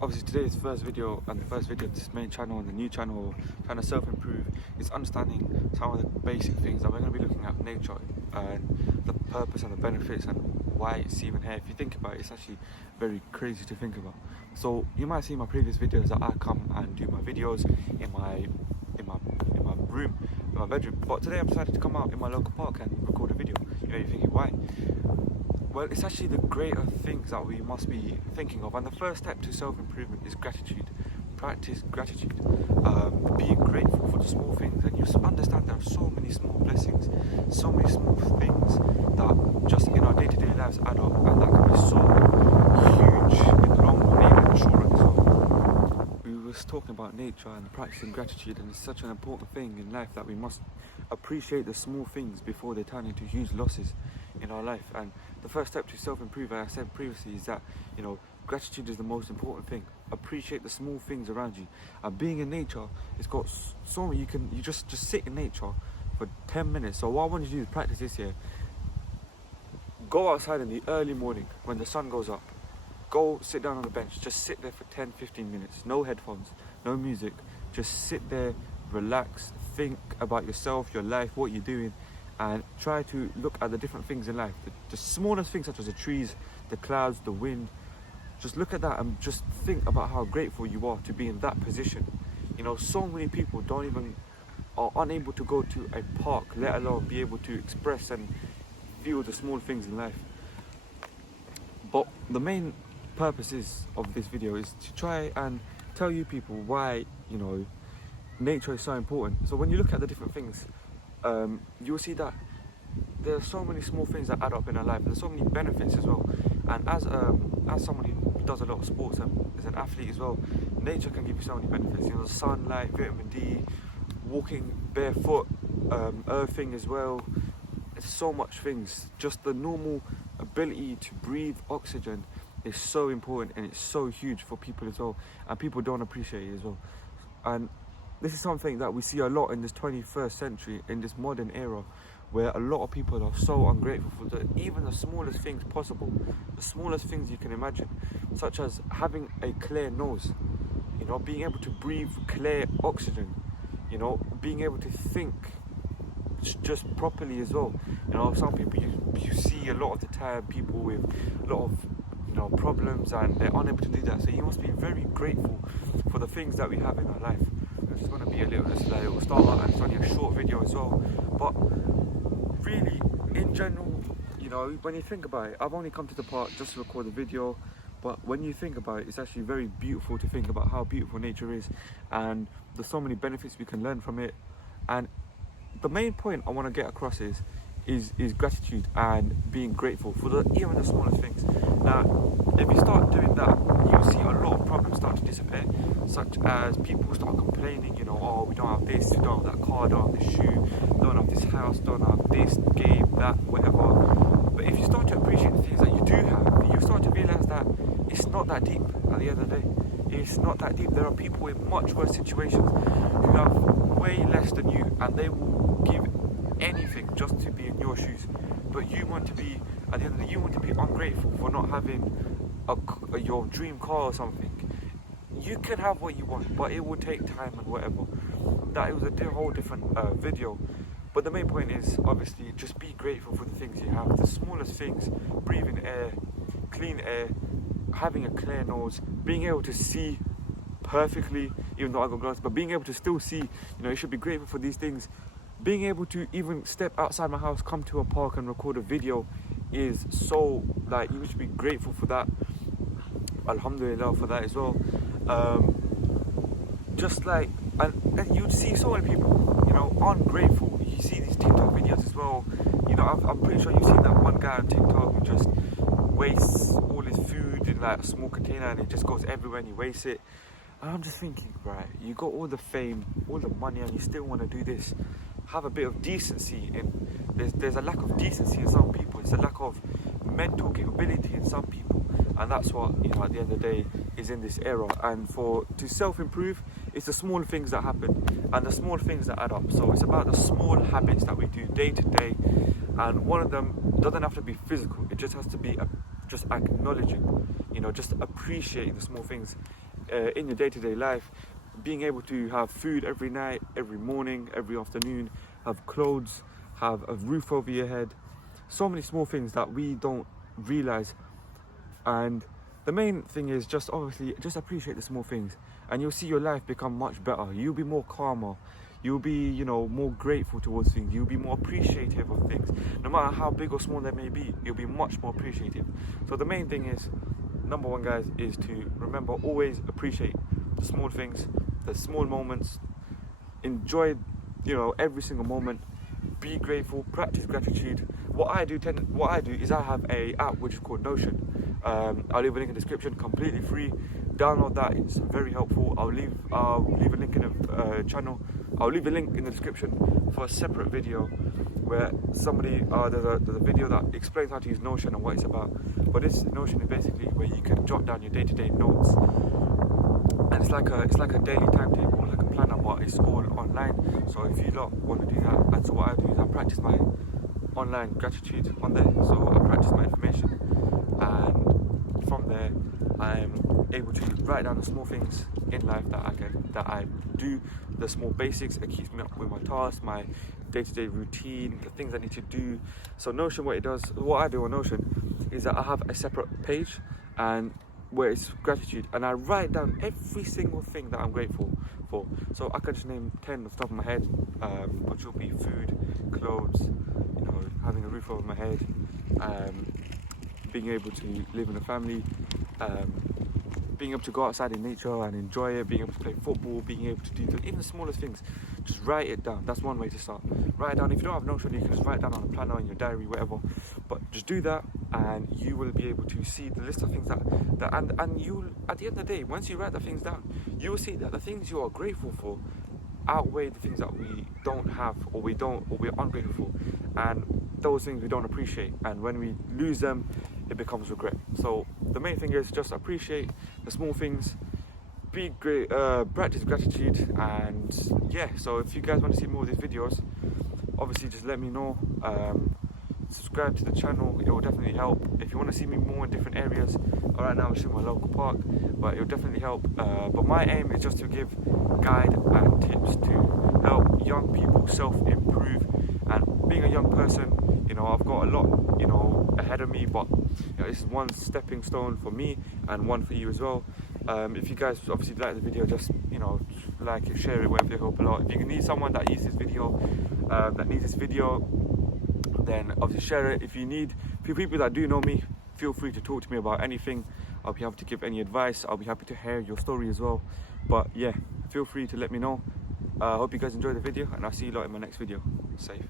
Obviously today's first video and the first video of this main channel and the new channel trying to self-improve is understanding some of the basic things that we're going to be looking at nature and the purpose and the benefits and why it's even here. If you think about it, it's actually very crazy to think about. So you might see my previous videos that I come and do my videos in my room, in my bedroom, but today I've decided to come out in my local park and record a video. You know, you're thinking why? Well, it's actually the greater things that we must be thinking of, and the first step to self-improvement is gratitude. Practice gratitude, being grateful for the small things, and you understand there are so many small blessings, so many small things that just in our day-to-day lives add up, and that can be so huge in the long run, even in the short run as well. We was talking about nature and practicing gratitude, and it's such an important thing in life that we must appreciate the small things before they turn into huge losses in our life. And the first step to self-improve, as I said previously, is that, you know, gratitude is the most important thing. Appreciate the small things around you. And being in nature, it's got so many, you just sit in nature for 10 minutes. So what I want you to do is practice this here. Go outside in the early morning when the sun goes up. Go sit down on the bench, just sit there for 10-15 minutes. No headphones, no music. Just sit there, relax, think about yourself, your life, what you're doing, and try to look at the different things in life. The smallest things such as the trees, the clouds, the wind. Just look at that and just think about how grateful you are to be in that position. You know, so many people are unable to go to a park, let alone be able to express and feel the small things in life. But the main purpose of this video is to try and tell you people why, you know, nature is so important. So when you look at the different things, you'll see that there are so many small things that add up in our life. There's so many benefits as well. And as someone who does a lot of sports and is an athlete as well, nature can give you so many benefits. You know, the sunlight, vitamin D, walking barefoot, earthing as well. There's so much things. Just the normal ability to breathe oxygen is so important, and it's so huge for people as well. And people don't appreciate it as well. And this is something that we see a lot in this 21st century, in this modern era, where a lot of people are so ungrateful for even the smallest things possible, the smallest things you can imagine, such as having a clear nose, you know, being able to breathe clear oxygen, you know, being able to think just properly as well. You know, some people you see a lot of the time, people with a lot of, you know, problems, and they're unable to do that. So you must be very grateful for the things that we have in our life. It's going to be a little start, and it's only a short video as well, but really, in general, you know, when you think about it, I've only come to the park just to record a video, but when you think about it, it's actually very beautiful to think about how beautiful nature is, and there's so many benefits we can learn from it. And the main point I want to get across is gratitude and being grateful for even the smallest things. Now, if you start doing that, you'll see a lot of problems start to disappear, such as people start complaining, you know, oh, we don't have this, we don't have that car, don't have this shoe, don't have this house, don't have this game, that, whatever. But if you start to appreciate the things that you do have, you start to realize that it's not that deep at the end of the day. It's not that deep. There are people in much worse situations who have way less than you, and they will give anything just to be in your shoes. But you want to be, at the end of the day, you want to be ungrateful for not having your dream car or something. You can have what you want, but it will take time and whatever. That was a whole different video. But the main point is, obviously, just be grateful for the things you have. The smallest things: breathing air, clean air, having a clear nose, being able to see perfectly, even though I got glasses, but being able to still see. You know, you should be grateful for these things. Being able to even step outside my house, come to a park and record a video is so, like, you should be grateful for that. Alhamdulillah for that as well. Just like, and you'd see so many people, you know, ungrateful. You see these TikTok videos as well. You know, I'm pretty sure you've seen that one guy on TikTok who just wastes all his food in like a small container, and it just goes everywhere and he wastes it. And I'm just thinking, right, you got all the fame, all the money, and you still want to do this. Have a bit of decency. There's a lack of decency in some people. It's a lack of mental capability in some people, and that's what, you know, at the end of the day is in this era. And to self-improve, it's the small things that happen and the small things that add up. So it's about the small habits that we do day to day, and one of them doesn't have to be physical. It just has to be just acknowledging, you know, just appreciating the small things. in your day-to-day life, being able to have food every night, every morning, every afternoon, have clothes, have a roof over your head. So many small things that we don't realize. And the main thing is just obviously just appreciate the small things, and you'll see your life become much better. You'll be more calmer. You'll be, you know, more grateful towards things. You'll be more appreciative of things. No matter how big or small they may be, you'll be much more appreciative. So the main thing is, number one, guys, is to remember, always appreciate the small things, the small moments. Enjoy, you know, every single moment. Be grateful, practice gratitude. What I do is I have a app which is called Notion. I'll leave a link in the description, completely free. Download that, it's very helpful. I'll leave a link in the channel. I'll leave a link in the description for a separate video where somebody, there's a video that explains how to use Notion and what it's about. But this Notion is basically where you can jot down your day-to-day notes. And it's like a daily timetable, like a planner, but it's all online. So if you lot want to do that, that's what I do. Is I practice my online gratitude on there. So I practice my information, and from there I'm able to write down the small things in life that I do, the small basics. It keeps me up with my tasks, my day-to-day routine, the things I need to do. So Notion, what I do on Notion is that I have a separate page and where it's gratitude, and I write down every single thing that I'm grateful for. So I can just name 10 off the top of my head, which will be food, clothes, you know, having a roof over my head, being able to live in a family, being able to go outside in nature and enjoy it, being able to play football, being able to do even the smallest things. Just write it down. That's one way to start. Write it down. If you don't have Notion, you can just write it down on a planner, in your diary, whatever. But just do that, and you will be able to see the list of things and you, at the end of the day, once you write the things down, you will see that the things you are grateful for outweigh the things that we don't have, or we're ungrateful for, and those things we don't appreciate. And when we lose them, it becomes regret. So the main thing is just appreciate the small things, be great, practice gratitude, and yeah. So if you guys want to see more of these videos, obviously just let me know. Subscribe to the channel, it will definitely help. If you want to see me more in different areas, right now I'm just in my local park, but it will definitely help. But my aim is just to give guide and tips to help young people self-improve. And being a young person, you know, I've got a lot, you know, ahead of me, but you know, it's one stepping stone for me and one for you as well. If you guys obviously like the video, just, you know, like it, share it, whatever, it help a lot. If you need someone that needs this video, then obviously share it. If you need, for people that do know me, feel free to talk to me about anything. I'll be happy to give any advice. I'll be happy to hear your story as well. But yeah, feel free to let me know. I hope you guys enjoyed the video, and I'll see you lot in my next video. Safe.